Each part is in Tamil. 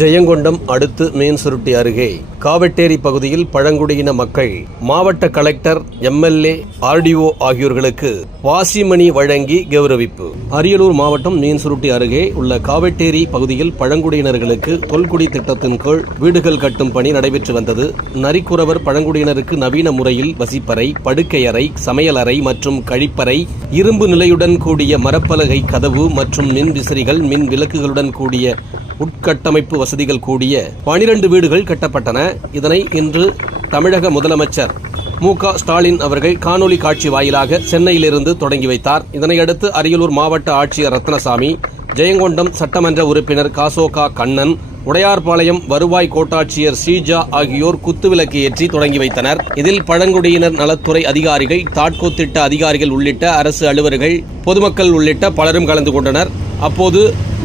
ஜெயங்கொண்டம் அடுத்து மீன்சுருட்டி அருகே காவட்டேரி பகுதியில் பழங்குடியின மக்கள் மாவட்ட கலெக்டர் எம்எல்ஏ ஆர்டிஓ ஆகியோர்களுக்கு வாசிமணி வழங்கி கௌரவிப்பு. அரியலூர் மாவட்டம் மீன்சுருட்டி அருகே உள்ள காவட்டேரி பகுதியில் பழங்குடியினர்களுக்கு தொல்குடி திட்டத்தின் கீழ் வீடுகள் கட்டும் பணி நடைபெற்று வந்தது. நரிக்குறவர் பழங்குடியினருக்கு நவீன முறையில் வசிப்பறை படுக்கையறை சமையலறை மற்றும் கழிப்பறை இரும்பு நிலையுடன் கூடிய மரப்பலகை கதவு மற்றும் மின் விசிறிகள் மின் விளக்குகளுடன் கூடிய உட்கட்டமைப்பு வசதிகள் கூடிய பனிரெண்டு வீடுகள் கட்டப்பட்டன. இதனை இன்று தமிழக முதலமைச்சர் மு க ஸ்டாலின் அவர்கள் காணொலி காட்சி வாயிலாக சென்னையிலிருந்து தொடங்கி வைத்தார். இதனையடுத்து அரியலூர் மாவட்ட ஆட்சியர் ரத்னசாமி ஜெயங்கொண்டம் சட்டமன்ற உறுப்பினர் காசோகா கண்ணன் உடையார்பாளையம் வருவாய் கோட்டாட்சியர் ஸ்ரீஜா ஆகியோர் குத்துவிளக்கு ஏற்றி தொடங்கி வைத்தனர். இதில் பழங்குடியினர் நலத்துறை அதிகாரிகள் தாட்கோ திட்ட அதிகாரிகள் உள்ளிட்ட அரசு அலுவலர்கள் பொதுமக்கள் உள்ளிட்ட பலரும் கலந்து கொண்டனர். அப்போது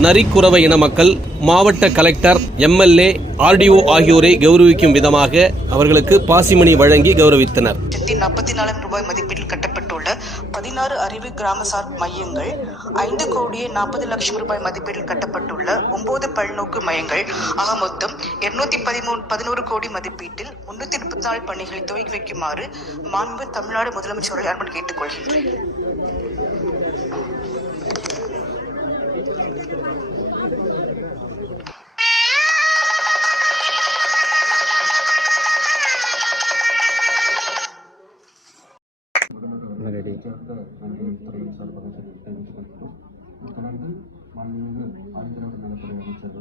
நரிக்குறவ இன மக்கள் மாவட்ட கலெக்டர் எம்எல்ஏ ஆர்டிஓ ஆகியோரை கௌரவிக்கும் விதமாக அவர்களுக்கு பாசிமணி வழங்கி கௌரவித்தனர். நாற்பத்தி நாலாயிரம் ரூபாய் மதிப்பீட்டில் கட்டப்பட்டுள்ள பதினாறு அறிவு கிராமசார் மையங்கள் ஐந்து கோடியே நாற்பது லட்சம் ரூபாய் மதிப்பீட்டில் கட்டப்பட்டுள்ள ஒன்பது பல்நோக்கு மையங்கள் ஆக மொத்தம் இருநூத்தி பதிமூணு பதினோரு கோடி மதிப்பீட்டில் முன்னூத்தி முப்பத்தி நாலு பணிகளை துவக்கி வைக்குமாறு மாண்பு தமிழ்நாடு முதலமைச்சரை அன்பன் கேட்டுக்கொள்கின்றேன். ரெடி சேர்ந்த நன்றிகள் துறையின் சார்பாக தொடர்ந்து மாண்புமிகு ஆந்திராவின் நலத்துறை அமைச்சர்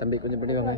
தம்பி கொஞ்சம் பிடி வாங்க.